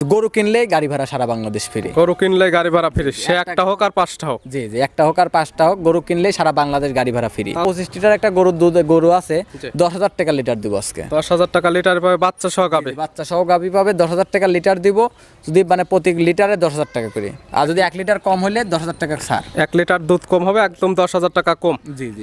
গরু কিনলে গাড়ি ভাড়া সারা বাংলাদেশ ফ্রি। গরু কিনলে গাড়ি ভাড়া ফ্রি, সে একটা হোক আর পাঁচটা হোক। জি জি, একটা হোক আর পাঁচটা হোক, গরু কিনলে সারা বাংলাদেশ গাড়ি ভাড়া ফ্রি। 25 লিটার একটা গরু আছে, 10,000 টাকা লিটার দিব আজকে। 10,000 টাকা লিটার পাবে, বাচ্চা সহ গাবে। বাচ্চা সহ গাভী পাবে, 10,000 টাকা লিটার দিব। যদি মানে প্রতি লিটারে 10,000 টাকা করে, আর যদি 1 লিটার কম হলে 10,000 টাকা ছাড়। 1 লিটার দুধ কম হবে, একদম 10,000 টাকা কম। জি জি।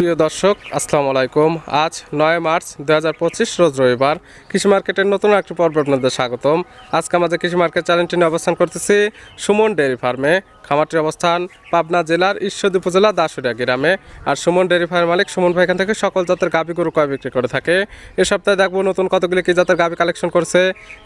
প্রিয় দর্শক, আসসালামু আলাইকুম। আজ 9 মার্চ 2025 রোজ রবিবার। কৃষি মার্কেটের নতুন একটি পর্বে আপনাদের স্বাগতম। আজকে আমাদের কৃষি মার্কেট চ্যানেলটি নিয়ে অবস্থান করতেছি সুমন ডেয়ারি ফার্মে। খামারটির অবস্থান পাবনা জেলার ঈশ্বরদী উপজেলা দাসুরিয়া গ্রামে। আর সুমন ডেয়ারি ফার্মের মালিক সুমন ভাই এখান থেকে সকল জাতের গাভী গরু ক্রয় বিক্রি করে থাকে। এ সপ্তাহে দেখবো নতুন কতগুলি কি জাতের গাভী কালেকশন করছে।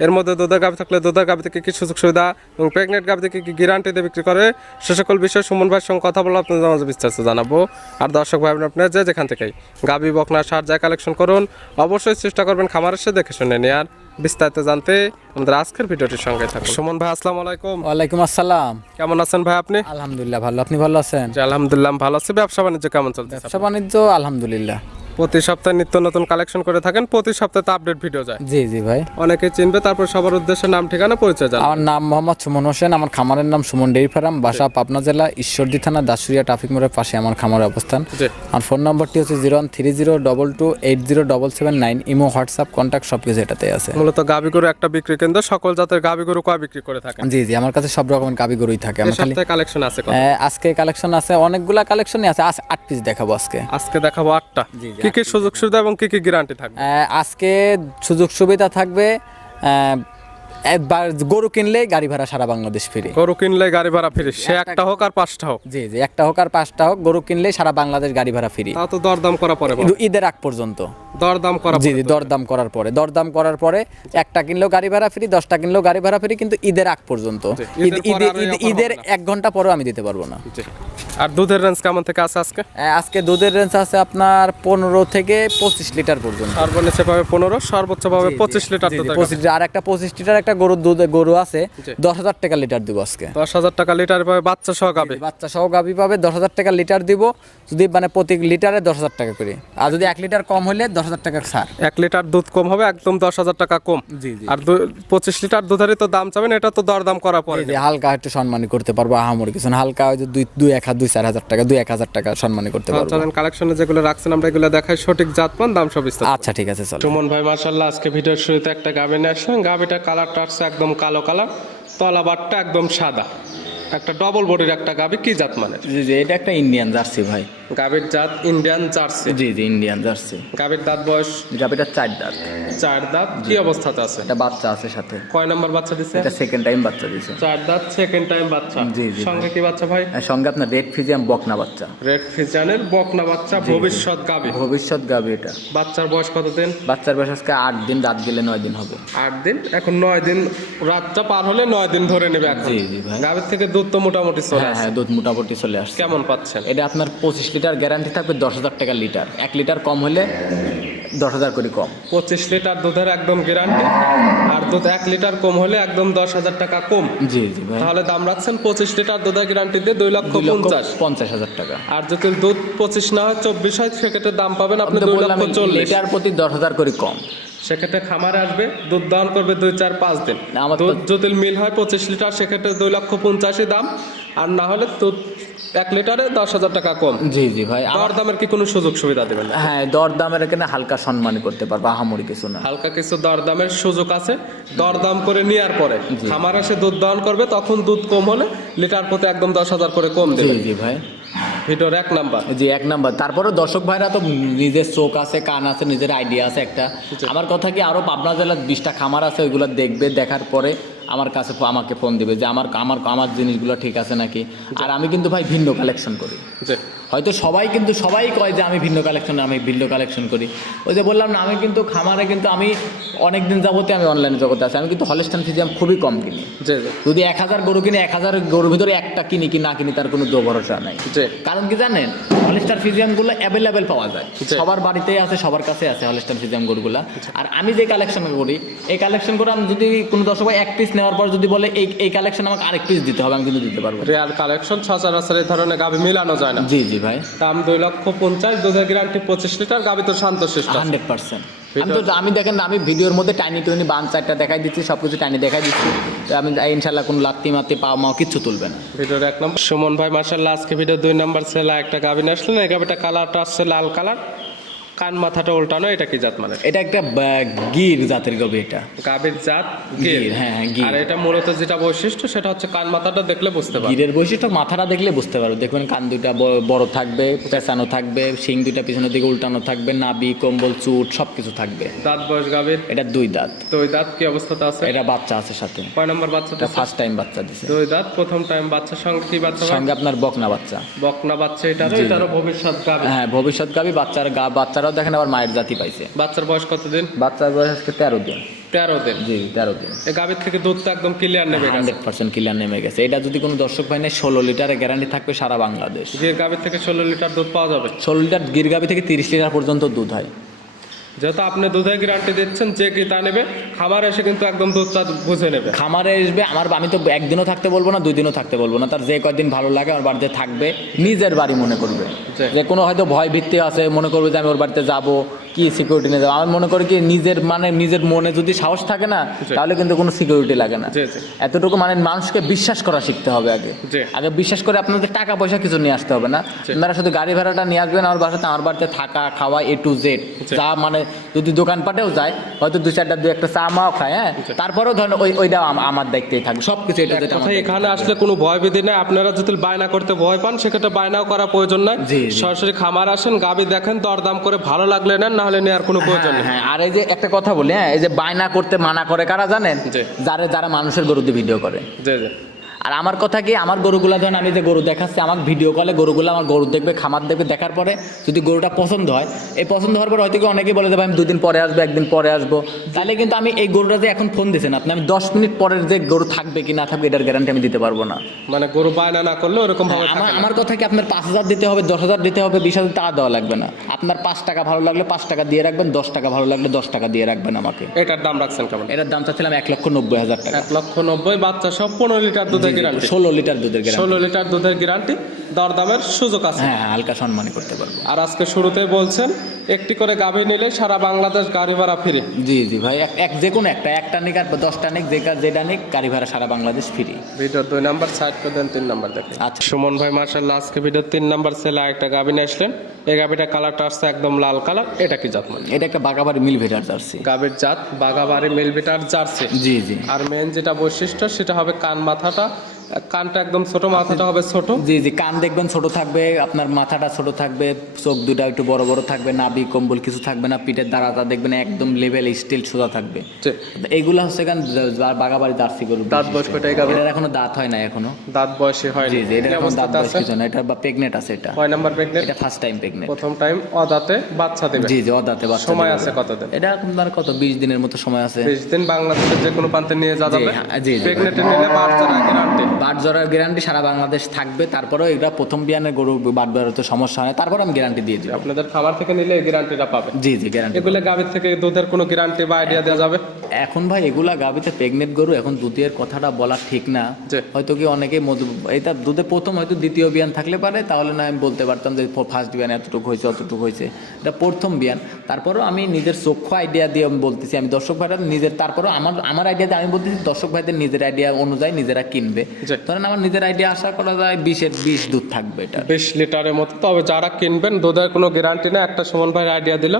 এর মধ্যে দুধের গাভী থাকলে দুধের গাভী থেকে কি সুযোগ সুবিধা এবং প্রেগনেন্ট গাভী থেকে কি গ্যারান্টি দিয়ে বিক্রি করে, সে সকল বিষয়ে সুমন ভাইয়ের সঙ্গে কথা বলে আপনাদের মাঝে বিস্তারিত জানাবো। আর দর্শক ভাই আপনার যেখান থেকেই গাভী বকনা সার যায় কালেকশন করুন, অবশ্যই চেষ্টা করবেন খামার এসে দেখে শুনে নেওয়ার। বিস্তারিত জানতে আমাদের আজকের ভিডিওটির সঙ্গে থাকুন। সুমন ভাই, আসসালামু আলাইকুম। ওয়ালাইকুম আসসালাম। কেমন আছেন ভাই আপনি? আলহামদুলিল্লাহ ভালো, আপনি ভালো আছেন? জি, আলহামদুলিল্লাহ ভালো আছি। ব্যবসা বাণিজ্য কেমন চলছে? ব্যবসা বাণিজ্য আলহামদুলিল্লাহ। প্রতি সপ্তাহে নিত্য নতুন কালেকশন করে থাকেন, প্রতি সপ্তাহে তো আপডেট ভিডিও যায়। জি জি ভাই। অনেকে চিনবে, তারপর সবার উদ্দেশ্যে নাম ঠিকানা পরিচয় জানান। আমার নাম মোহাম্মদ সুমন হোসেন, আমার খামারের নাম সুমন ডেইরি ফার্ম, বাসা পাবনা জেলা ঈশ্বরদী থানা দাসুরিয়া ট্রাফিক মোড়ের পাশে আমার খামারের অবস্থান। জি। আর ফোন নম্বরটি হচ্ছে 013022807779। ইমো, হোয়াটসঅ্যাপ, কন্ট্যাক্ট সবকিছু এটাতে আছে। মূলত গাভী গরু একটা বিক্রি কেন্দ্র, সকল জাতের গাভী গরু কয় বিক্রি করে থাকেন? জি জি, আমার কাছে সব রকমের গাভী গরুই থাকে। এই আমার খালি সপ্তাহে কালেকশন আছে কত? আজকে কালেকশন আছে, অনেকগুলা কালেকশনই আছে। 8 পিস দেখাবো আজকে। আজকে দেখাবো 8টা। জি, জি, কি কি সুযোগ সুবিধা এবং কি কি গ্যারান্টি থাকবে? আজকে সুযোগ সুবিধা থাকবে, একবার গরু কিনলে গাড়ি ভাড়া সারা বাংলাদেশ ফ্রি। গরু কিনলে গাড়ি ভাড়া ফ্রি, সে একটা হোক আর পাঁচটা হোক। জি জি, একটা হোক আর পাঁচটা হোক, গরু কিনলে সারা বাংলাদেশ গাড়ি ভাড়া ফ্রি। তা তো দরদাম করা পরে কিন্তু ঈদের আগ পর্যন্ত। দরদাম করা জি জি, দরদাম করার পরে একটা কিনলেও গাড়ি ভাড়া ফ্রি, 10টা কিনলেও গাড়ি ভাড়া ফ্রি, কিন্তু ঈদের আগ পর্যন্ত। ঈদের 1 ঘন্টা পরেও আমি দিতে পারবো না। জি। আর দুধের রেঞ্জ কেমন থেকে আছে আজকে? আজকে দুধের রেঞ্জ আছে আপনার 15 থেকে 25 লিটার পর্যন্ত। সর্বনিম্ন পাবে 15, সর্বোচ্চ পাবে 25 লিটার দুধ। 25 লিটার। আর একটা 25 লিটার একটা গরু আছে, 10,000 টাকা লিটার দিব আজকে। 10,000 টাকা লিটার পাবে, বাচ্চা সহ গাবে। বাচ্চা সহ গাভী পাবে, 10,000 টাকা লিটার দিব। যদি মানে প্রতি লিটারে 10,000 টাকা করে, আর যদি 1 লিটার কম হলে 10,000 টাকা ছাড়। 1 লিটার দুধ কম হবে, একদম 10,000 টাকা কম। জি জি। আর 25 লিটার দুধেরই তো দাম চাবেন, এটা তো দরদাম করা পরে। যে হালকা একটু সম্মানী করতে পারবো, আহামরি কিছু না, হালকা ওই যে 2-1,000 টাকা 2-1,000 টাকা সম্মানী করতে পারবো। চলেন কালেকশনে যেগুলো রাখছেন আমরা এগুলো দেখাই, সঠিক জাতমান দাম সব বিস্তারিত। আচ্ছা ঠিক আছে, চলো। সুমন ভাই মাশাআল্লাহ আজকে ভিডিওর শুরুতে একটা গাভী নিয়ে আসলেন। গাভীটা কালারটা আসছে একদম কালো কালার, তলাবারটা একদম সাদা, একটা ডবল বডির একটা গাভী। কি জাত মানে? জি জি, এটা একটা ইন্ডিয়ান জার্সি ভাই। গাভীর জাত ইন্ডিয়ান জার্সি। জি জি, ইন্ডিয়ান জার্সি। গাভীর দাঁত বয়স? গাভীটা 4 দাঁত। 4 দাঁত। কি অবস্থাতে আছে? এটা বাচ্চা আছে সাথে। কয় নাম্বার বাচ্চা দিছে? এটা সেকেন্ড টাইম বাচ্চা দিয়েছে। 4 দাঁত, সেকেন্ড টাইম বাচ্চা। জি জি। সঙ্গে কি বাচ্চা ভাই? সঙ্গে আপনার রেড ফিজিয়াম বকনা বাচ্চা। রেড ফিজিয়ানের বকনা বাচ্চা, ভবিষ্যৎ গাভী। ভবিষ্যৎ গাভী এটা। বাচ্চার বয়স কত দিন? বাচ্চার বয়স আজকে 8 দিন, রাত গেলে 9 দিন হবে। 8 দিন, এখন 9 দিন, রাতটা পার হলে 9 দিন ধরে নেবে এখন। জি জি ভাই। গাভীর থেকে দুধ তো মোটামুটি চলে হ্যাঁ আসে। হ্যাঁ, দুধ মোটামুটি চলে আসছে। কেমন পাচ্ছেন? এটা আপনার 25 লিটার গ্যারান্টি থাকবে, 10,000 টাকা লিটার। 1 লিটার কম হলে 10,000 করে কম। 25 লিটার দুধের একদম গ্যারান্টি, আর দুধ 1 লিটার কম হলে একদম 10,000 টাকা কম। জি জি ভাই। তাহলে দাম রাখছেন 25 লিটার দুধের গ্যারান্টি দিয়ে 2,50,000 টাকা। আর যদি দুধ 25 না হয় 24 হয়, সেক্ষেত্রে দাম পাবেন আপনি 2,40,000। লিটার প্রতি 10,000 করে কম। সেক্ষেত্রে খামারে আসবে, দুধ দান করবে 2-4-5 দিন। আমার তো- দুধ যদি মিল হয় 25 লিটার, সেক্ষেত্রে 2,85,000 দাম। আর না হলে দুধ 1 লিটারে 10,000 টাকা কম। জি জি ভাই। দর দামের কি কোনো সুযোগ সুবিধা দেবেন? হ্যাঁ, দর দামের এখানে হালকা সম্মানী করতে পারবো, আহামরি কিছু না। হালকা কিছু দরদামের সুযোগ আছে। দরদাম করে নেওয়ার পরে খামার এসে দুধ দান করবে, তখন দুধ কম হলে লিটার প্রতি একদম 10,000 করে কম জি দেবে। জি ভাই। ভিডিওর 1 নাম্বার। জি, 1 নাম্বার। তারপরে দর্শক ভাইরা তো নিজের চোখ আছে, কান আছে, নিজের আইডিয়া আছে একটা। আমার কথা কি, আরো পাবনা জেলার 20টা খামার আছে, ওইগুলো দেখবে, দেখার পরে আমার কাছে আমাকে ফোন দিবে যে আমার জিনিসগুলো ঠিক আছে নাকি। আর আমি কিন্তু ভাই ভিন্ন কালেকশন করি। জি। হয়তো সবাই কয় যে আমি ভিন্ন কালেকশন করি। ওই যে বললাম না, আমি কিন্তু খামারে কিন্তু আমি অনেক দিন যাবতে আমি অনলাইনে জগতে আছি। আমি কিন্তু হলস্টাইন ফ্রিজিয়াম খুবই কম কিনি। জি। যদি 1,000 গরু কিনি, 1,000 গরুর ভিতরে একটা কিনি কি না কিনি তার কোনো ভরসা নাই। জি। কারণ কি জানেন, হলিস্টার ফিজিয়ামগুলো অ্যাভেলেবেল পাওয়া যায়, জি। সবার বাড়িতেই আছে, সবার কাছে আছে হলিস্টার ফিজিয়াম গরুগুলা। আর আমি যে কালেকশন করি, এই কালেকশন করে আমি যদি কোনো দর্শক ভাই এক পিস নেওয়ার পর যদি বলে এই কালেকশন আমাকে আরেক পিস দিতে হবে, আমি কিন্তু দিতে পারবো। রেয়ার কালেকশন সচরাচর এই ধরনের গাভী মিলানো যায় না। জি জি ভাই, দাম 2,50,000, দুধের গ্যারান্টি 25 লিটার, গাভী তো শান্তশিষ্ট। 100%। আমি দেখেন না, আমি ভিডিওর মধ্যে টাইনি টুইনি বান চারটা দেখাই দিচ্ছি, সব কিছু টাইনি দেখাই দিচ্ছি, তো আমি ইনশাল্লাহ কোনো লাত্তি মাত্তি পাওয়া মাও কিচ্ছু তুলবে না। ভিডিওর 1 নম্বর সুমন ভাই মাশাআল্লাহ, আজকে ভিডিও 2 নম্বর ছেলে একটা গাভী নিয়ে আসলেন। এই গাভীটা কালারটা আসছে লাল কালার, কান মাথাটা উল্টানো, এটা কি জাত মানে? এটা একটা গির জাতের গরু, এটা গাভীর জাত গির। হ্যাঁ হ্যাঁ, গির। আর এটা মূলত যেটা বৈশিষ্ট্য সেটা হচ্ছে কান মাথাটা দেখলে বুঝতে পারবে। গিরের বৈশিষ্ট্য মাথাটা দেখলে বুঝতে পারো, দেখবেন কান দুইটা বড় থাকবে, পেঁচানো থাকবে, শিং দুইটা পিছনের দিকে উল্টানো থাকবে, নাভি কম্বল চুট সব কিছু থাকবে। দাঁত বয়স গাভীর? এটা 2 দাঁত। 2 দাঁত কি অবস্থাতে আছে? এটা বাচ্চা আছে সাথে। কয় নম্বর বাচ্চা? এটা ফার্স্ট টাইম বাচ্চা দিছে। 2 দাঁত, প্রথম টাইম বাচ্চার সঙ্গে কি বাচ্চা? সঙ্গে আপনার বকনা বাচ্চা। বকনা বাচ্চা, এটারও ভবিষ্যৎ গাভী। হ্যাঁ, ভবিষ্যৎ গাভী। বাচ্চারাও দেখেন আবার মায়ের জাতি পাইছে। বাচ্চার বয়স কতদিন? বাচ্চার বয়স আজকে 13 দিন। 13 দিন। জি 13 দিন। এই গাভীর থেকে দুধ তো একদম ক্লিয়ার নেবে গেছে। 100% ক্লিয়ার নেমে গেছে। এটা যদি কোনো দর্শক ভাই নেয় 16 লিটারের গ্যারান্টি থাকবে সারা বাংলাদেশ। গির গাভীর থেকে 16 লিটার দুধ পাওয়া যাবে। 16 লিটার গির গাভী থেকে 30 লিটার পর্যন্ত দুধ হয়। যেহেতু আপনি দুধের গ্যারান্টি দিচ্ছেন, যে কি তা নেবে, খামার এসে কিন্তু একদম দুধটা বুঝে নেবে। খামারে আসবে, আমি তো একদিনও থাকতে বলবো না, 2 দিনও থাকতে বলবো না, তার যে কয়দিন ভালো লাগে আমার বাড়িতে থাকবে, নিজের বাড়ি মনে করবে। জি। যে কোনো হয়তো ভয় ভিত্তি আছে, মনে করবে যে আমি ওর বাড়িতে যাব, কি সিকিউরিটি নিয়ে যাবো। আমি মনে করি কি নিজের মনে যদি সাহস থাকে না, জি। তাহলে কিন্তু কোনো সিকিউরিটি লাগে না। জি, জি। এতটুকু মানুষকে বিশ্বাস করা শিখতে হবে আগে। জি। আগে বিশ্বাস করে আপনাদের টাকা পয়সা কিছু নিয়ে আসতে হবে না, জি। আপনারা শুধু গাড়ি ভাড়াটা নিয়ে আসবেন আমার বাসাতে, আমার বাড়িতে থাকা খাওয়া A to Z জি। যা, যদি দোকানপাটেও যায় হয়তো 2-4টা একটা চা মাও খায়, হ্যাঁ, জি। তারপরেও ধরেন ওইটা আমার দায়িত্বেই থাকবে, সব কিছু এটা যেটা কথা এখানে আসলে কোনো ভয় ভীতি নাই। আপনারা যদি বায়না করতে ভয় পান, সেক্ষেত্রে বায়নাও করা প্রয়োজন নাই। জি, জি। সরাসরি খামার আসেন, গাভী দেখেন, দরদাম করে ভালো লাগলে নেন, না হলে নেওয়ার কোনো প্রয়োজন নেই। হ্যাঁ, আর এই যে একটা কথা বলি, হ্যাঁ, এই যে বায়না করতে মানা করে কারা জানেন? জি। যারা মানুষের গরুতে ভিডিও করে। জি জি। আর আমার কথা কি, আমার গরুগুলা ধরেন আমি যে গরু দেখাচ্ছি, আমার ভিডিও কলে গরুগুলো আমার গরু দেখবে, খামার দেখবে, দেখার পরে যদি গরুটা পছন্দ হয়, এই পছন্দ হওয়ার পর হয়তো কি অনেকেই বলে যে ভাই আমি 2 দিন পরে আসবো, 1 দিন পরে আসবো, তাহলে কিন্তু আমি এই গরুটা যে এখন ফোন দিয়েছেন আপনি, আমি 10 মিনিট পরের যে গরু থাকবে কি না থাকবে এটার গ্যারান্টি আমি দিতে পারবো না। মানে গরু বায়না না করলে ওরকম ভাবে থাকে না। আমার কথা কি, আপনার 5,000 দিতে হবে, 10,000 দিতে হবে, 20,000 তা দেওয়া লাগবে না। আপনার 5 টাকা ভালো লাগলে 5 টাকা দিয়ে রাখবেন, 10 টাকা ভালো লাগলে 10 টাকা দিয়ে রাখবেন আমাকে। এটার দাম রাখছেন কেমন? এটার দাম চাচ্ছিলাম 1,90,000 টাকা। 1,90,000, বাচ্চা সব 15 লিটার দুধের গ্যারান্টি। 16 লিটার দুধের গ্যারান্টি। 16 লিটার দুধের গ্যারান্টি, দরদামের সুযোগ আছে। হ্যাঁ, হালকা সম্মানই করতে পারবো। আর আজকে শুরুতেই বলছেন একটি করে গাভী নিলে সারা বাংলাদেশ গাড়ি ভাড়া ফ্রি। জি জি ভাই, যে কোনো একটা নিক আর 10টা নিক, যেটা নিক, গাড়ি ভাড়া সারা Bangladesh free. Video 2 number side করে দেন, 3 নাম্বার দেখেন। আচ্ছা। সুমন ভাই মাশাআল্লাহ, আজকে ভিডিও 3 নাম্বার ছেলে একটা গাভী নিয়ে আসলেন। এই গাভীটা কালারটা আসছে একদম লাল কালার, এটা কি জাত মানে? এটা একটা বাগাবাড়ি মিল ভেটার জার্সি। গাভীর জাত বাঘাবাড়ি মিলবিটার জার্সি। জি জি। আর মেন যেটা বৈশিষ্ট্য সেটা হবে কান মাথাটা, কানটা একদম ছোট, মাথাটা হবে ছোট। জি জি, কান দেখবেন ছোট থাকবে, আপনার মাথাটা ছোট থাকবে, চোখ দুটা একটু বড় বড় থাকবে, নাভি কম্বল কিছু থাকবে না, পিঠের দাঁড়াটা দেখবেন একদম লেভেল স্টিল সোজা থাকবে। এইগুলো হচ্ছে কারণ বাগাবাড়ি জার্সি গরু। দাঁত বয়স কয়টা এই গাভীর? এটার এখনো দাঁত হয় না, এখনো দাঁত বয়সে হয়। জি জি, এটা এখন দাঁত বয়স কিছু না, এটা বা প্রেগনেন্ট আছে। এটা কয় নাম্বার প্রেগনেন্ট? এটা ফার্স্ট টাইম প্রেগনেন্ট। প্রথম টাইম অদাতে বাচ্চা দেবে। জি জি, অদাঁতে বাচ্চা। সময় আছে কতদিন? এটা আপনার কত 20 দিনের মতো সময় আছে। 20 দিন বাংলাদেশের যে কোনো প্রান্তে নিয়ে যাওয়া যাবে। জি জি। প্রেগনেন্ট নিলে বাট জরা গ্যারান্টি। বাট জরার গ্যারান্টি সারা বাংলাদেশ থাকবে। তারপরেও এটা প্রথম বিয়ানের গরু, বাট বেরোতে সমস্যা হয়, তারপর আমি গ্যারান্টি দিয়ে দিই। আপনাদের খামার থেকে নিলে এই গ্যারান্টিটা পাবে। জি জি, গ্যারান্টি। এগুলো গাভীর থেকে দুধের কোনো গ্যারান্টি বা আইডিয়া দেওয়া যাবে? এখন ভাই এগুলা গাভীতে প্রেগনেন্ট গরু, এখন দুধের কথাটা বলা ঠিক না। জি। হয়তো কি অনেকে এটা দুধে প্রথম হয়তো দ্বিতীয় বিয়ান থাকলে পারে, তাহলে না আমি বলতে পারতাম যে ফার্স্ট বিয়ান এতটুকু হয়েছে অতটুকু হয়েছে। এটা প্রথম বিয়ান। তারপরেও আমি নিজের চক্ষু আইডিয়া দিয়ে আমি বলতেছি, আমি দর্শক ভাইরা নিজের, তারপরেও আমার আইডিয়া দিয়ে আমি বলতেছি, দর্শক ভাইদের নিজের আইডিয়া অনুযায়ী নিজেরা কিনবে। জি। ধরেন আমার নিজের আইডিয়া আশা করা যায় 20 দুধ থাকবে এটা। 20 লিটারের মতো। তবে যারা কিনবেন দুধের কোনো গ্যারান্টি না, একটা সুমন ভাইয়ের আইডিয়া দিল,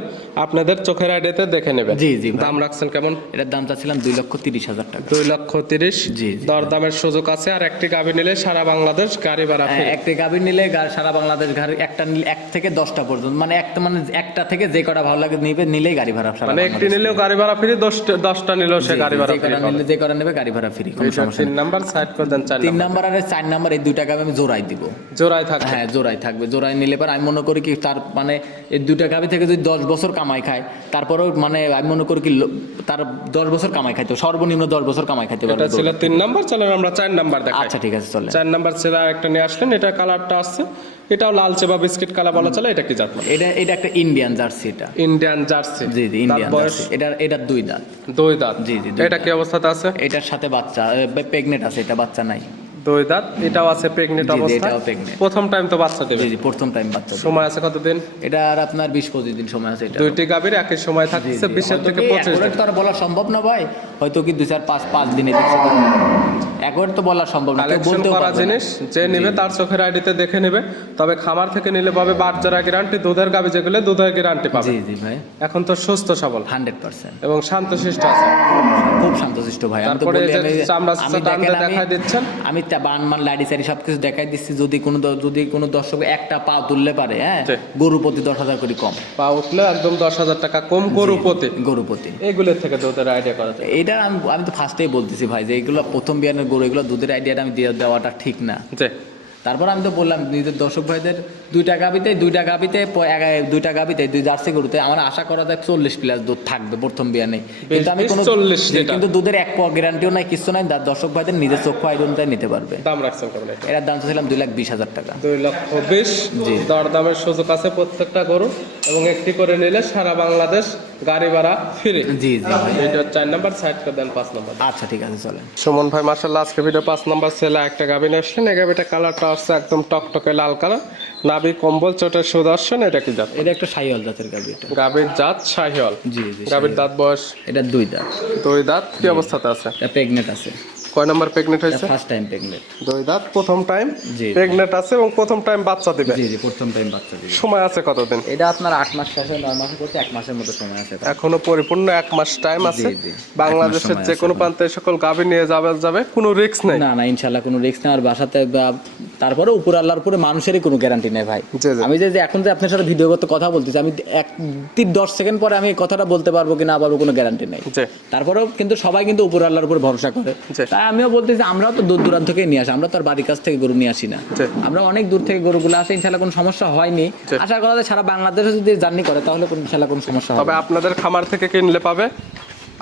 আপনাদের চোখের আইডিয়াতে দেখে নেবেন। জি জি। দাম রাখছেন কেমন? এটার দাম চাচ্ছিলাম 2,30,000 টাকা। 2,30,000। জি। দরদামের সুযোগ আছে। আর একটি গাভী নিলে সারা বাংলাদেশ গাড়ি ভাড়া ফ্রি। একটি গাভী নিলে সারা বাংলাদেশ গাড়ি, একটা নিলে 1 থেকে 10টা পর্যন্ত, মানে একটা থেকে যে কটা ভালো লাগে নিলেই গাড়ি ভাড়া সারা মানে একটি নিলেও গাড়ি ভাড়া ফ্রি, 10টা নিলেও সে গাড়ি ভাড়া ফ্রি। যে কটা নিলে যে কটা নেবে গাড়ি ভাড়া ফ্রি, কোনো সমস্যা 3 নাম্বার সাইড করে দেন, 4 3 নাম্বার নাম্বার আর 4 নাম্বার এই দুইটা গাভী আমি জোড়াই দিব। জোড়ায় থাকবে। হ্যাঁ জোড়াই থাকবে, জোড়াই নিলে পর আমি মনে করি কি তার মানে এই দুইটা গাভী থেকে যদি 10 বছর কামাই খায়, তারপরেও মানে আমি মনে করি কি তার 10 বছর কামাই খাইতে সর্বনিম্ন 10 বছর কামাই খাইতে পারবে। এটা ছিল 3 নাম্বার, চলো আমরা 4 নাম্বার দেখাই। আচ্ছা ঠিক আছে চলে। 4 নাম্বার ছিল একটা নিয়ে আসলেন, এটা কালারটা আসছে, এটাও লালচে বা বিস্কিট কালার বলা চলে। এটা কি জাত? এটা একটা ইন্ডিয়ান জার্সি। এটা ইন্ডিয়ান জার্সি। জি জি ইন্ডিয়ান বয়স জার্সি। এটা 2 দাঁত। 2 দাঁত। জি জি এটা কি অবস্থাতে আছে? এটার সাথে বাচ্চা প্রেগনেন্ট আছে, এটা বাচ্চা নাই। 2 দাঁত, এটাও আছে প্রেগনেন্ট জি, জি, অবস্থা। এটাও pregnant। প্রথম টাইম তো বাচ্চা দেবে। জি জি প্রথম টাইম বাচ্চা দেবে। সময় আছে কতদিন? এটা আর আপনার 20-25 দিন সময় আছে। এটা দুইটি গাভীর একই সময় থাকছে 20 থেকে 25 দিন। তো আর বলা সম্ভব না ভাই, হয়তো কি 2-4-5 দিনে দিচ্ছে, একবার তো বলা সম্ভব না, কেউ কালেকশন বলতেও করা পারবে না। জিনিস যে নেবে তার চোখের আইডিতে দেখে নেবে। তবে খামার থেকে নিলে পাবে বাচ্চারা গ্যারান্টি, দুধের গাভী যেগুলো দুধের গ্যারান্টি পাবে। জি জি ভাই এখন তো সুস্থ সবল 100% এবং শান্তশিষ্ট আছে। খুব শান্তশিষ্ট ভাই। আমি তো তারপরে বলি এই যে আমি চামড়া আমি টান দিয়ে দেখেন দেখাই দিচ্ছেন। আমি তা বানমান লাইডি সাইডি সবকিছু দেখাই দিচ্ছি। যদি কোনো দর্শক একটা পা তুললে পারে, হ্যাঁ জি। গরু প্রতি 10,000 করে কম, পা উঠলে একদম 10,000 টাকা কম গরু প্রতি। গরু প্রতি এগুলোর থেকে দুধের আইডিয়া করা যায়। এটা আমি তো ফার্স্টেই বলতেছি ভাই যে এগুলো প্রথম বিয়ানের গরু, এগুলো দুধের আইডিয়াটা আমি দেওয়াটা ঠিক না। জি। তারপর আমি তো বললাম নিজের দর্শক ভাইদের দুইটা গাবিতে দুই জার্সি গরুতে আমার আশা করা যায় 40+ দুধ থাকবে প্রথম বিয়ানে। কিন্তু আমি কোনো 40 লিটার। কিন্তু দুধের এক পাওয়া গ্যারান্টিও নাই, কিছু নাই। দর্শক ভাইদের নিজের চক্ষু আইডনটাই নিতে পারবে। দাম রাখছেন কেমন এটা? এটার দাম ছিলাম 2,20,000 টাকা। 2,20,000। জি। দরদামের সুযোগ আছে প্রত্যেকটা গরু, এবং একটি করে নিলে সারা বাংলাদেশ গাড়ি ভাড়া ফ্রি। জি জি ভাই। ভিডিও 4 নাম্বার, সাইড করে দেন 5 নাম্বার। আচ্ছা ঠিক আছে চলেন। সুমন ভাই মাশাআল্লাহ আজকে ভিডিও 5 নাম্বার ছেলে একটা গাভী নিয়ে আসছেন। এই গাভীটা কালারটা আসছে একদম টকটকে লাল কালার, নাভি কম্বল চোটের সুদর্শন। এটা কি জাত? এটা একটা শাহিওয়াল জাতের গাবি। এটা গাভীর জাত শাহিওয়াল। জি জি গাভীর দাঁত বয়স? এটা 2 দাঁত। 2 দাঁত। কি অবস্থাতে আছে? এটা প্রেগনেন্ট আছে। কয় নাম্বার প্রেগনেন্ট হয়েছে? First time pregnant. 2 দাঁত, প্রথম টাইম জি। প্রেগনেন্ট আছে এবং প্রথম টাইম বাচ্চা দিবে। জি জি প্রথম টাইম বাচ্চা দিবে। সময় আছে কতদিন? এটা আপনার 8 মাস শেষে 9 মাসে করতে 1 মাসের মতো সময় আছে। এখনো পরিপূর্ণ 1 মাস টাইম আছে। জি, জি। বাংলাদেশের 1 মাস যে সময় কোনো আছে। প্রান্তে সকল গাভী নিয়ে যাবে, কোনো রিস্ক নেই। না না ইনশাল্লাহ কোনো রিস্ক নেই। আর বাসাতে তারপরে উপর আল্লাহর উপরে মানুষেরই কোনো গ্যারান্টি নেই ভাই। জি, জি। আমি যে এখন যে আপনার সাথে ভিডিও করতে কথা বলতেছি, আমি 10 সেকেন্ড পরে আমি এই কথাটা বলতে পারবো কিনা পারবো কোনো গ্যারান্টি নেই। জি। তারপরেও কিন্তু সবাই কিন্তু উপর আল্লাহর উপর ভরসা করে। জি। তাই আমিও বলতেছি আমরাও তো দূর দূরান্ত থেকে নিয়ে আসি, আমরা তো আর বাড়ির কাছ থেকে গরু নিয়ে আসি না। জি। আমরা অনেক দূর থেকে গরুগুলো আসে, ইনশাল্লাহ কোনো সমস্যা হয়নি। জি। আশা করা যায় সারা বাংলাদেশে যদি জার্নি করে তাহলে ইনশাল্লাহ কোনো সমস্যা হবে তবে না। আপনাদের খামার থেকে কিনলে পাবে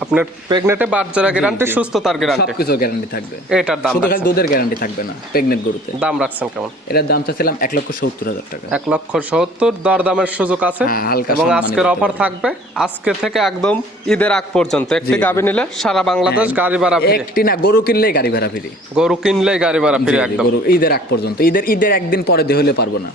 আপনার প্রেগনেন্টে বাচ্চারা গ্যারান্টি, সুস্থতার গ্যারান্টি, সবকিছু গ্যারান্টি থাকবে। এটার দাম শুধু খালি দুধের গ্যারান্টি থাকবে না প্রেগনেন্ট গরুতে। দাম রাখছেন কেমন? এটার দাম চাচ্ছিলাম 1,70,000 টাকা। 1,70,000। দরদামের সুযোগ আছে হ্যাঁ, হালকা এবং সম্মানী আজকের করতে অফার পারবে। থাকবে আজকে থেকে একদম ঈদের আগ পর্যন্ত। একটি জি, জি। গাভী নিলে সারা বাংলাদেশ গাড়ি ভাড়া ফ্রি। একটি না, গরু কিনলেই গাড়ি ভাড়া ফ্রি। গরু কিনলেই গাড়ি ভাড়া ফ্রি একদম। গরু ঈদের আগ পর্যন্ত, ঈদের একদিন পরে দিয়ে হলে পারবো না।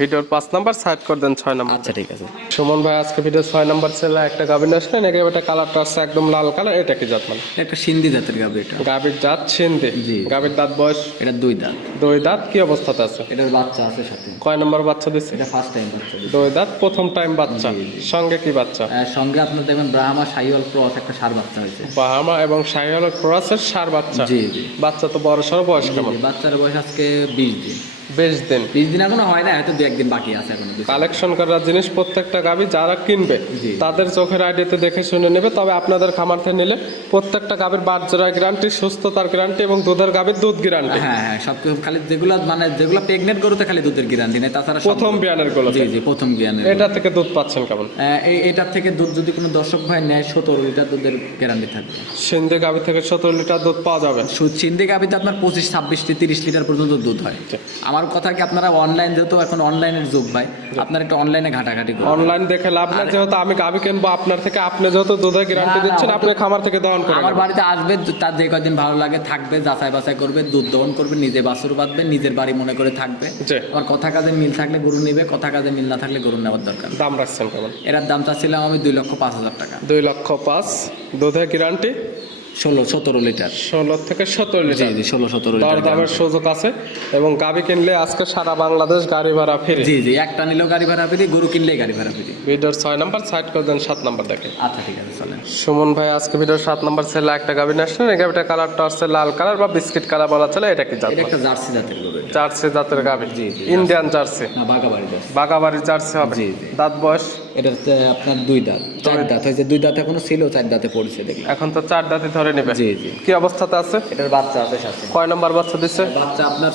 ভিডিওর 5 নাম্বার, সাইড করে দেন 6 নাম্বার। আচ্ছা ঠিক আছে। সুমন ভাই আজকে ভিডিও 6 নাম্বার ছেলে একটা গাভী নিয়ে আসলেন। এই গাভীটা কালারটা আছে একদম লাল কালার। এটা কি জাত? মানে একটা সিন্ধি জাতের গাভি এটা। গাভীর জাত সিন্ধি। জি। গাভীর দাঁত বয়স? এটা 2 দাঁত। 2 দাঁত। কি অবস্থাতে আছে? এটার বাচ্চা আছে সাথে। কয় নাম্বার বাচ্চা দিচ্ছে? এটা ফার্স্ট টাইম বাচ্চা দিবে। 2 দাঁত, প্রথম টাইম বাচ্চা। জি, জি। সঙ্গে কি বাচ্চা? সঙ্গে আপনার দেখবেন ব্রাহ্মা শাহিওয়াল ক্রস একটা ষাঁড় বাচ্চা হয়েছে। বাহামা এবং শাহিওয়াল ক্রসের ষাঁড় বাচ্চা। জি, জি। বাচ্চা তো বড় সড়, বয়স কেমন? বাচ্চার বয়স আজকে 20 দিন। 20 দিন। 20 দিন এখনো হয় না, হয়তো 2-1 দিন বাকি আছে এখনো। কালেকশন করার জিনিস প্রত্যেকটা গাভী যারা কিনবে জি। তাদের চোখের আইডিয়াতে দেখে শুনে নেবে। তবে আপনাদের খামার থেকে নিলে প্রত্যেকটা গাভীর বাচ্চারা গ্যারান্টি, সুস্থতার গ্যারান্টি এবং দুধের গাভীর দুধ গ্যারান্টি। হ্যাঁ হ্যাঁ সব খালি যেগুলো প্রেগনেন্ট গরুতে খালি দুধের গ্যারান্টি নেই, তাছাড়া সব- প্রথম বিয়ানের গুলো। জি জি প্রথম জ্ঞানের। এটা থেকে দুধ পাচ্ছেন কেমন? এটার থেকে দুধ যদি কোনো দর্শক ভাই নেয় 17 লিটার দুধের গ্যারান্টি থাকবে। সিন্ধি গাভী থেকে 17 লিটার দুধ পাওয়া যাবে। সিন্ধি গাভিতে আপনার 25, 26, 30 লিটার পর্যন্ত দুধ হয়। আমার কথা কি আপনারা অনলাইন, যেহেতু এখন অনলাইনের যুগ ভাই, আপনার একটা অনলাইনে ঘাটাঘাটি করুন। অনলাইন দেখে লাভ না, যেহেতু আমি গাভী কিনবো আপনার থেকে, আপনি যেহেতু দুধের গ্যারান্টি না, দিচ্ছেন, হয়তো- আপনি খামার থেকে দহন করেন। আমার বাড়িতে আসবে, তার যে কয়দিন ভালো লাগে থাকবে, যাচাই বাছাই করবে, দুধ দহন করবে, নিজে বাছুর বাঁধবে, নিজের বাড়ি মনে করে থাকবে। জি। আমার কথা কাজে মিল থাকলে গরু নিবে, কথা কাজে মিল না থাকলে গরু নেওয়ার দরকার নেই। দাম রাখছেন কেমন? এটার দাম চাচ্ছিলাম আমি 2,05,000 টাকা। 2,05,000। দুধের গ্যারান্টি 17 লিটার। 16 থেকে 17 জি লিটার। জি 16-17 লিটার। দরদামের সুযোগ আছে এবং গাভী কিনলে আজকে সারা বাংলাদেশ গাড়ি ভাড়া ফ্রি। জি জি একটা নিলেও গাড়ি ভাড়া ফ্রি, গরু কিনলেই গাড়ি ভাড়া ফ্রি। ভিডিওর 6 নাম্বার, সাইড করে দেন 7 নাম্বার দেখে। আচ্ছা ঠিক আছে চলেন। সুমন ভাই আজকে ভিডিওর 7 নাম্বার ছেলে একটা গাভী নিয়ে আসলেন। এই গাভীটা কালারটা হচ্ছে লাল কালার বা বিস্কিট কালার বলা চলে। এটা কি জাত? এটা একটা জার্সি জাতের গরু। জার্সি জাতের গাভী। জি, জি। Indian jersey. না বাগাবাড়ি জার্সি। বাগাবাড়ির জার্সি হবে। জি, জি। দাঁত বয়স? এটাতে আপনার 2 দাঁত 4 দাঁত হয়েছে, 2 দাঁত এখনো ছিল, 4 দাঁতে পড়ছে দেখলাম। এখন তো 4 দাঁতই ধরে নেবে। জি জি। কি অবস্থাতে আছে? এটার বাচ্চা আছে সাথে। কয় নাম্বার বাচ্চা দিচ্ছে? বাচ্চা আপনার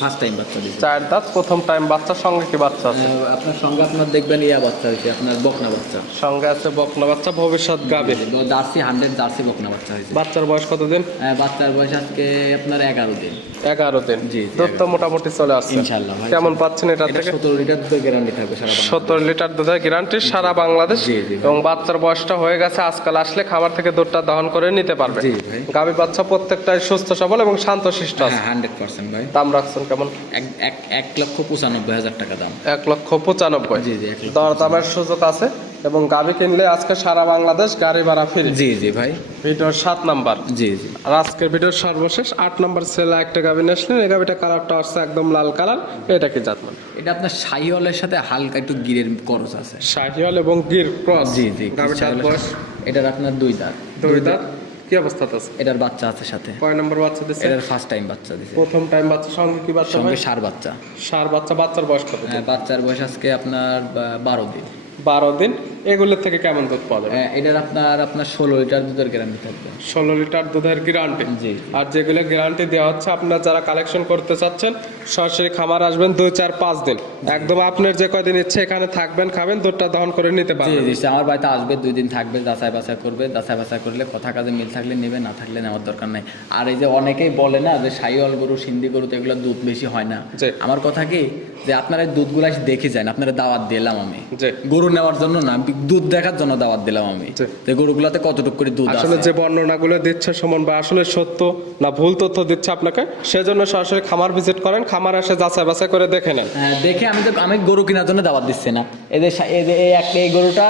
ফার্স্ট টাইম বাচ্চা দিচ্ছে। 4 দাঁত, প্রথম টাইম বাচ্চার সঙ্গে কি বাচ্চা আছে? আপনার সঙ্গে আপনার দেখবেন বাচ্চা হয়েছে, আপনার বকনা বাচ্চা সঙ্গে আছে বকনা বাচ্চা, ভবিষ্যৎ গাবে। জার্সি 100 জার্সি বকনা বাচ্চা হয়েছে। বাচ্চার বয়স কতদিন? বাচ্চার বয়স আজকে আপনার 11 দিন। 11 দিন। জি, দুধ তো মোটামুটি চলে আসছে ইনশাআল্লাহ ভাই। কেমন পাচ্ছেন এটা এটা থেকে? 17 লিটার দুধ গ্যারান্টি থাকবে সারা বাংলাদেশ। 17 লিটার দুধের গ্যারান্টি সারা বাংলাদেশ। জি, জি। এবং বাচ্চার বয়সটা হয়ে গেছে, আজকাল আসলে খাবার থেকে দুধটা দহন করে নিতে পারবে। জি ভাই। গাভী বাচ্চা প্রত্যেকটাই সুস্থ সবল এবং শান্তশিষ্ট আছে। হ্যাঁ 100% ভাই। দাম রাখছেন কেমন? 1,95,000 টাকা দাম। 1,95,000। জি জি 1,95,000। দরদামের সুযোগ আছে এবং গাভী কিনলে আজকে সারা বাংলাদেশ গাড়ি ভাড়া ফ্রি। জি জি ভাই। ভিডিওর 7 নাম্বার। জি জি। আর আজকের ভিডিওর সর্বশেষ 8 নাম্বার সেলে একটা গাভী নিয়ে আসলেন। এই গাভীটা কালারটা আসছে একদম লাল কালার। এটা কি জাতমান? এটা আপনার শাহিওয়ালের সাথে হালকা একটু গিরের করস আছে। শাহিওয়াল এবং গির ক্রস। জি জি। গাভীটার বয়স? এটার আপনার 2 দাঁত। 2 দাঁত। কি অবস্থাতে আছে? এটার বাচ্চা আছে সাথে। কয় নম্বর বাচ্চা দিচ্ছে? এটার ফার্স্ট টাইম বাচ্চা দিছে। প্রথম টাইম বাচ্চা সঙ্গে কি বাচ্চা সঙ্গে হয়? ষাঁড় বাচ্চা। ষাঁড় বাচ্চা। বাচ্চার বয়স কত? বাচ্চার বয়স আজকে আপনার 12 দিন। 12 দিন। এগুলোর থেকে কেমন দুধ পাওয়া যাবে? এটার আপনার 16 লিটার দুধের গ্যারান্টি থাকবে। 16 লিটার দুধের গ্যারান্টি। জি। আর যেগুলো গ্যারান্টি দেওয়া হচ্ছে, আপনারা যারা কালেকশন করতে চাচ্ছেন সরাসরি খামার আসবেন 2, 4, 5 দিন। একদম আপনার যে কয়দিন ইচ্ছে এখানে থাকবেন, খাবেন, দুধটা দহন করে নিতে জি পারবেন। জি। আমার বাড়িতে আসবে, 2 দিন থাকবে, যাচাই বাছাই করবে, যাচাই বাছাই করলে কথা কাজে মিল থাকলে নেবে, না থাকলে নেওয়ার দরকার নাই। আর এই যে অনেকেই বলে না যে শাহিওয়াল গরু, সিন্ধি গরু তো এগুলো দুধ বেশি হয় না। জি। আমার কথা কি যে আপনারা এই দুধগুলো এসে দেখে যান, আপনারা দাওয়াত দিলাম আমি। জি। গরু নেওয়ার জন্য না, দুধ দেখার জন্য দাওয়াত দিলাম আমি। জি। যে গরুগুলোতে কতটুকু করে দুধ আসলে আছে। যে বর্ণনাগুলো দিচ্ছে সুমন ভাই আসলে সত্য না ভুল তথ্য দিচ্ছে আপনাকে, সেজন্য সরাসরি খামার ভিজিট করেন, খামার এসে যাচাই বাছাই করে দেখে নেন। দেখে আমি গরু কেনার জন্য দাওয়াত দিচ্ছি না। এদের এই গরুটা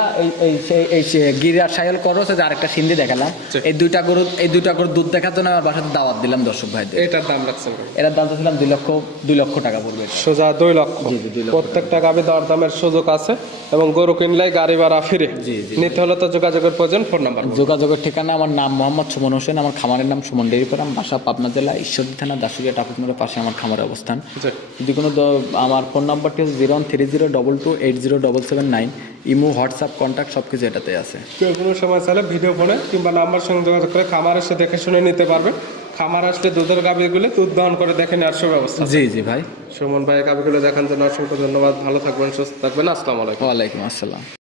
এই গিরিয়ার সাইল করো, যে আরেকটা সিন্ধি দেখালাম। জি। এই দুইটা গরু দুধ দেখার জন্য আমার বাসাতে দাওয়াত দিলাম দর্শক ভাইদের। এটার দাম রাখছেন কত? এটার দাম ছিলাম 2 লক্ষ টাকা পড়বে এটা। সোজা 2 লক্ষ। জি, জি, 2 লক্ষ। প্রত্যেকটা গাভী দরদামের সুযোগ আছে এবং গরু কিনলে গাড়ি ভাড়া ফিরে। জি, জি। নিতে হলে তো যোগাযোগের প্রয়োজন। Phone number? যোগাযোগের ঠিকানা, আমার নাম মোহাম্মদ সুমন হোসেন, আমার খামারের নাম সুমন ডেইরি ফার্ম, বাসা পাবনা জেলা ঈশ্বরদী থানা দাসুরিয়া ট্রাফিক মোড়ের পাশে আমার খামারের অবস্থান। জি। যদি কোনো আমার ফোন নাম্বারটি হচ্ছে 013022807779। ইমো, হোয়াটসঅ্যাপ, কন্ট্যাক্ট সব কিছু এটাতে আছে। কেউ কোনো সময় চাইলে ভিডিও ফোনে কিংবা নাম্বার সঙ্গে যোগাযোগ করে খামার এসে দেখে শুনে নিতে পারবে। খামার আসলে দুধের গাভীগুলো দুধ দহন করে দেখে নেওয়ার সুব্যবস্থা। জি জি ভাই। সুমন ভাই গাভীগুলো দেখার জন্য অসংখ্য ধন্যবাদ। ভালো থাকবেন, সুস্থ থাকবেন। আসসালামু আলাইকুম। ওয়ালাইকুম আসসালাম।